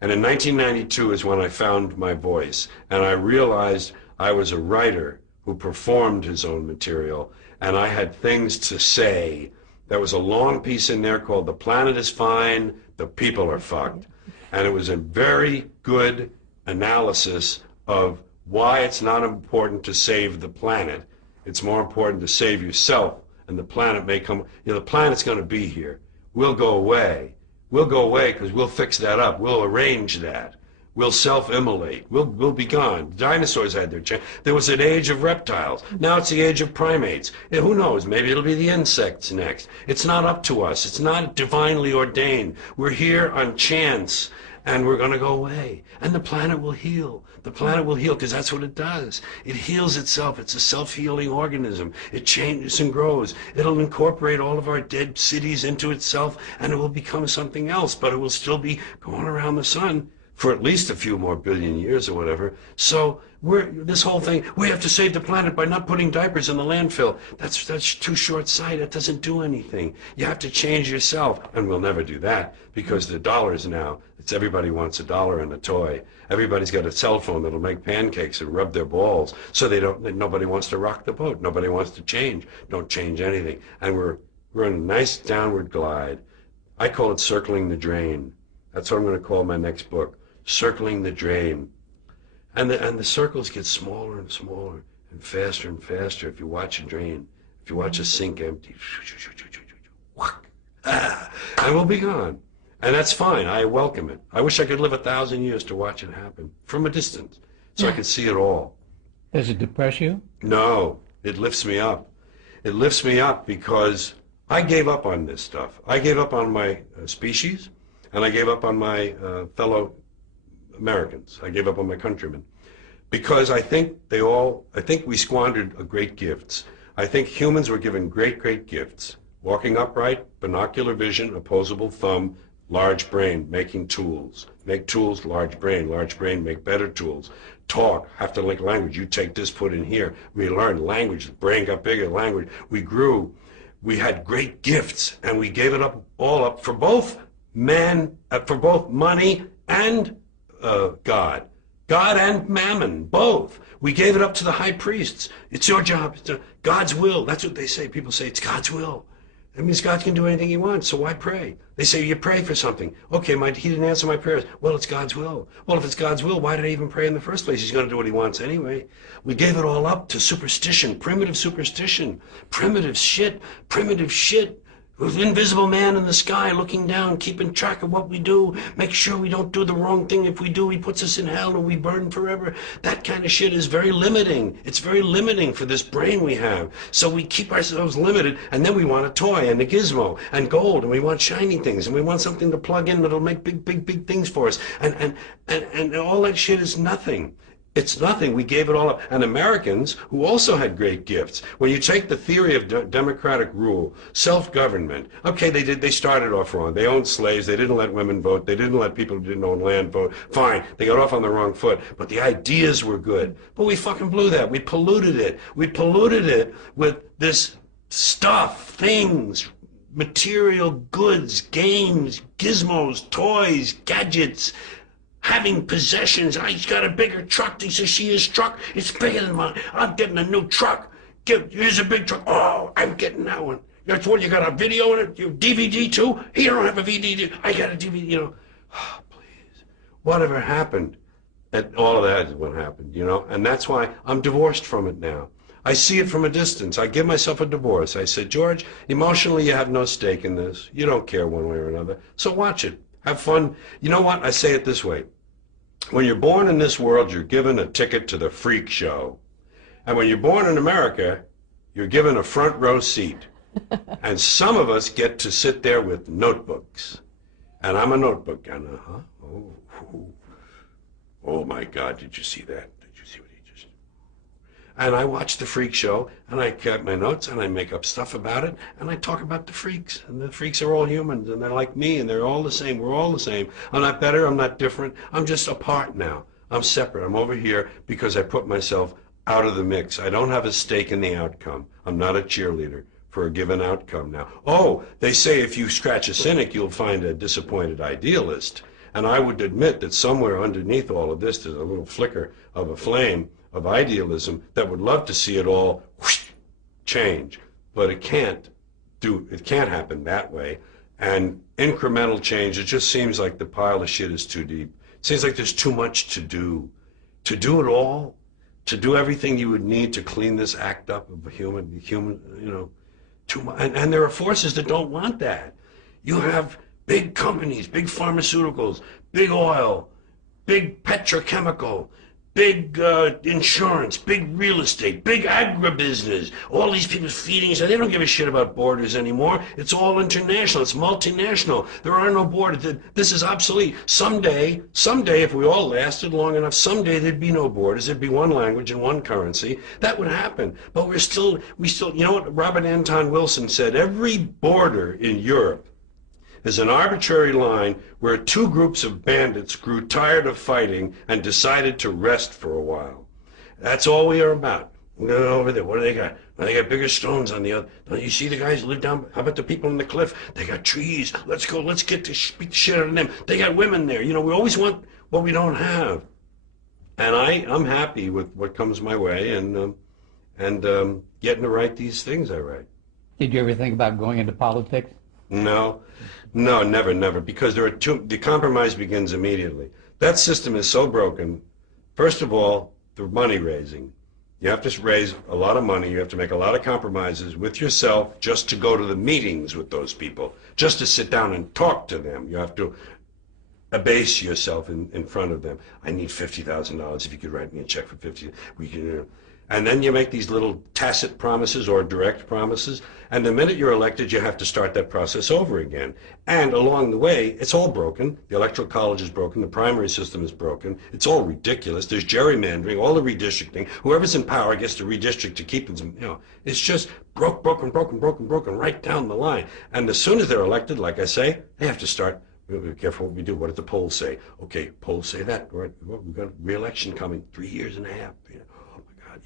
And in 1992 is when I found my voice, and I realized I was a writer who performed his own material, and I had things to say. There was a long piece in there called "The Planet is Fine, the People are Fucked." And it was a very good analysis of why it's not important to save the planet. It's more important to save yourself, and the planet may come, the planet's going to be here. We'll go away. We'll go away because we'll fix that up. We'll arrange that. We'll self-immolate. We'll be gone. Dinosaurs had their chance. There was an age of reptiles. Now it's the age of primates. And who knows? Maybe it'll be the insects next. It's not up to us. It's not divinely ordained. We're here on chance, and we're going to go away. And the planet will heal. The planet will heal because that's what it does. It heals itself. It's a self-healing organism. It changes and grows. It'll incorporate all of our dead cities into itself, and it will become something else, but it will still be going around the sun for at least a few more billion years or whatever. So this whole thing, we have to save the planet by not putting diapers in the landfill. That's too short-sighted. It doesn't do anything. You have to change yourself, and we'll never do that because the dollars now, everybody wants $1 and a toy. Everybody's got a cell phone that'll make pancakes and rub their balls, so nobody wants to rock the boat. Nobody wants to change. Don't change anything. And we're in a nice downward glide. I call it circling the drain. That's what I'm going to call my next book. Circling the drain. And the circles get smaller and smaller and faster if you watch a drain, if you watch a sink empty. And we'll be gone. And that's fine. I welcome it. I wish I could live 1,000 years to watch it happen from a distance so I could see it all. Does it depress you? No, it lifts me up. It lifts me up because I gave up on this stuff. I gave up on my species, and I gave up on my fellow Americans. I gave up on my countrymen because I think we squandered great gifts. I think humans were given great gifts. Walking upright, binocular vision, opposable thumb, large brain, making tools. Make tools, large brain, make better tools. Talk, have to like language. You take this, put in here. We learned language, the brain got bigger, language. We grew. We had great gifts, and we gave it all up for both money and God and mammon, both. We gave it up to the high priests. It's your job. It's God's will. That's what they say. People say it's God's will. That means God can do anything he wants, so why pray? They say you pray for something. Okay, he didn't answer my prayers. Well, it's God's will. Well, if it's God's will, why did I even pray in the first place? He's going to do what he wants anyway. We gave it all up to superstition, primitive shit. With the invisible man in the sky looking down, keeping track of what we do, make sure we don't do the wrong thing. If we do, he puts us in hell and we burn forever. That kind of shit is very limiting. It's very limiting for this brain we have. So we keep ourselves limited, and then we want a toy and a gizmo and gold, and we want shiny things, and we want something to plug in that'll make big things for us. And all that shit is nothing. It's nothing. We gave it all up. And Americans, who also had great gifts, when you take the theory of democratic rule, self-government, okay, they started off wrong. They owned slaves. They didn't let women vote. They didn't let people who didn't own land vote. Fine. They got off on the wrong foot. But the ideas were good. But we fucking blew that. We polluted it. We polluted it with this stuff, things, material goods, games, gizmos, toys, gadgets, having possessions. He's got a bigger truck. He says, see his truck? It's bigger than mine. I'm getting a new truck. Here's a big truck. Oh, I'm getting that one. That's what, you got a video in it? You DVD too? He don't have a DVD. I got a DVD, Oh, please. Whatever happened? And all of that is what happened, And that's why I'm divorced from it now. I see it from a distance. I give myself a divorce. I said, George, emotionally you have no stake in this. You don't care one way or another. So watch it. Have fun. You know what? I say it this way. When you're born in this world, you're given a ticket to the freak show. And when you're born in America, you're given a front row seat. And some of us get to sit there with notebooks. And I'm a notebook guy. Oh my God, did you see that? Did you see what he just... And I watch the freak show, and I get my notes, and I make up stuff about it, and I talk about the freaks. And the freaks are all humans, and they're like me, and they're all the same. We're all the same. I'm not better. I'm not different. I'm just apart now. I'm separate. I'm over here because I put myself out of the mix. I don't have a stake in the outcome. I'm not a cheerleader for a given outcome now. Oh, they say if you scratch a cynic, you'll find a disappointed idealist. And I would admit that somewhere underneath all of this, there's a little flicker of a flame of idealism that would love to see it all whoosh, change. But it can't happen that way. And incremental change, it just seems like the pile of shit is too deep. It seems like there's too much to do. To do it all, to do everything you would need to clean this act up of a human, too much. And there are forces that don't want that. You have big companies, big pharmaceuticals, big oil, big petrochemical, big insurance, big real estate, big agribusiness. All these people feeding each other. They don't give a shit about borders anymore. It's all international. It's multinational. There are no borders. This is obsolete. Someday, if we all lasted long enough, someday there'd be no borders. There'd be one language and one currency. That would happen. But we still, you know what Robert Anton Wilson said? Every border in Europe is an arbitrary line where two groups of bandits grew tired of fighting and decided to rest for a while. That's all we are about. We're going over there. What do they got? Well, they got bigger stones on the other. Don't you see the guys who live down? How about the people on the cliff? They got trees. Let's go. Let's get to beat the shit out of them. They got women there. We always want what we don't have. And I'm happy with what comes my way and getting to write these things I write. Did you ever think about going into politics? No, never, because the compromise begins immediately. That system is so broken. First of all, the money raising. You have to raise a lot of money. You have to make a lot of compromises with yourself just to go to the meetings with those people, just to sit down and talk to them. You have to abase yourself in front of them. I need $50,000 if you could write me a check for 50. We can. And then you make these little tacit promises or direct promises, and the minute you're elected, you have to start that process over again. And along the way, it's all broken. The electoral college is broken. The primary system is broken. It's all ridiculous. There's gerrymandering, all the redistricting. Whoever's in power gets to redistrict to keep them. It's just broken right down the line. And as soon as they're elected, like I say, they have to start. We'll be careful what we do. What did the polls say? Okay, polls say that. Right? Well, we've got re-election coming 3 years and a half.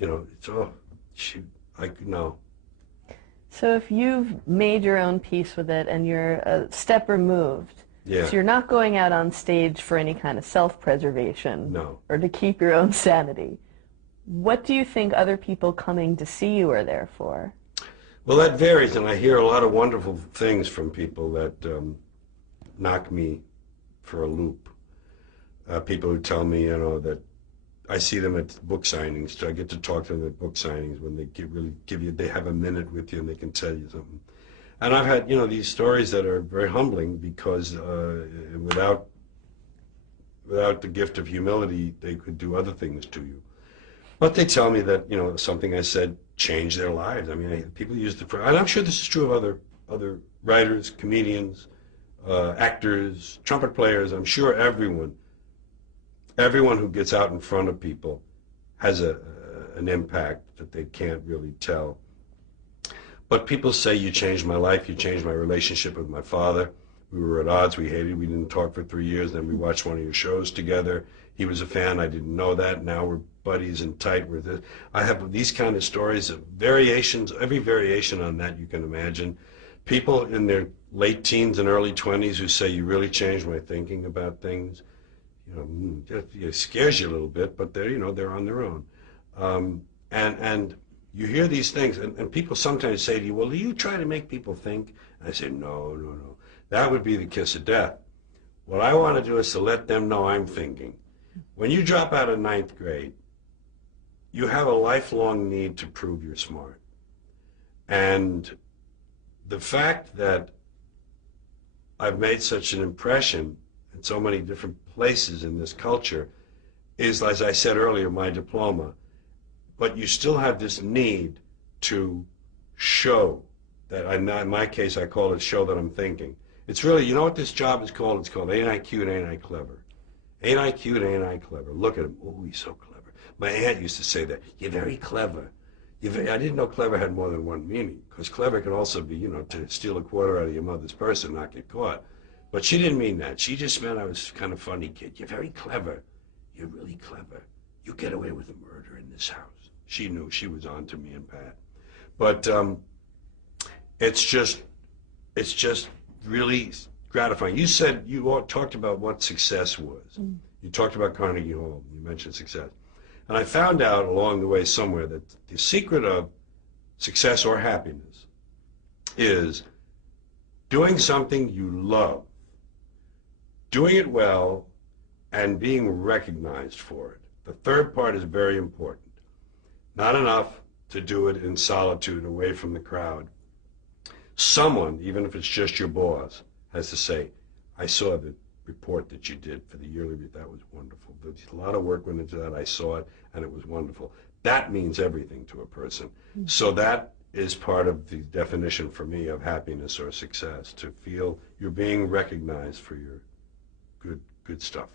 It's shoot, no. So if you've made your own peace with it and you're a step removed, yeah. So you're not going out on stage for any kind of self-preservation, no, or to keep your own sanity. What do you think other people coming to see you are there for? Well, that varies, and I hear a lot of wonderful things from people that knock me for a loop. People who tell me, that I see them at book signings. So I get to talk to them at book signings when they really give you, they have a minute with you and they can tell you something. And I've had, these stories that are very humbling because without the gift of humility, they could do other things to you. But they tell me that, something I said changed their lives. I mean, people use the phrase, and I'm sure this is true of other writers, comedians, actors, trumpet players. I'm sure everyone who gets out in front of people has an impact that they can't really tell. But people say, you changed my life, you changed my relationship with my father. We were at odds, we didn't talk for 3 years, then we watched one of your shows together. He was a fan, I didn't know that, now we're buddies and tight with it. I have these kind of stories of variations, every variation on that you can imagine. People in their late teens and early 20s who say, you really changed my thinking about things. It scares you a little bit, but they're on their own. And you hear these things, and people sometimes say to you, well, do you try to make people think? And I say, no. That would be the kiss of death. What I want to do is to let them know I'm thinking. When you drop out of 9th grade, you have a lifelong need to prove you're smart. And the fact that I've made such an impression in so many different places in this culture is, as I said earlier, my diploma. But you still have this need to show that, in my case, I call it show that I'm thinking. It's really, you know what this job is called? It's called Ain't I Cute, Ain't I Clever? Ain't I cute, ain't I clever? Look at him. Oh, he's so clever. My aunt used to say that. You're very clever. I didn't know clever had more than one meaning, because clever can also be, to steal a quarter out of your mother's purse and not get caught. But she didn't mean that. She just meant I was kind of funny kid. You're very clever. You're really clever. You get away with a murder in this house. She knew. She was on to me and Pat. But it's just really gratifying. You said, you all talked about what success was. You talked about Carnegie Hall. You mentioned success. And I found out along the way somewhere that the secret of success or happiness is doing something you love, doing it well, and being recognized for it. The third part is very important. Not enough to do it in solitude, away from the crowd. Someone, even if it's just your boss, has to say, I saw the report that you did for the yearly review. That was wonderful. There's a lot of work went into that. I saw it, and it was wonderful. That means everything to a person. So that is part of the definition for me of happiness or success, to feel you're being recognized for your good stuff.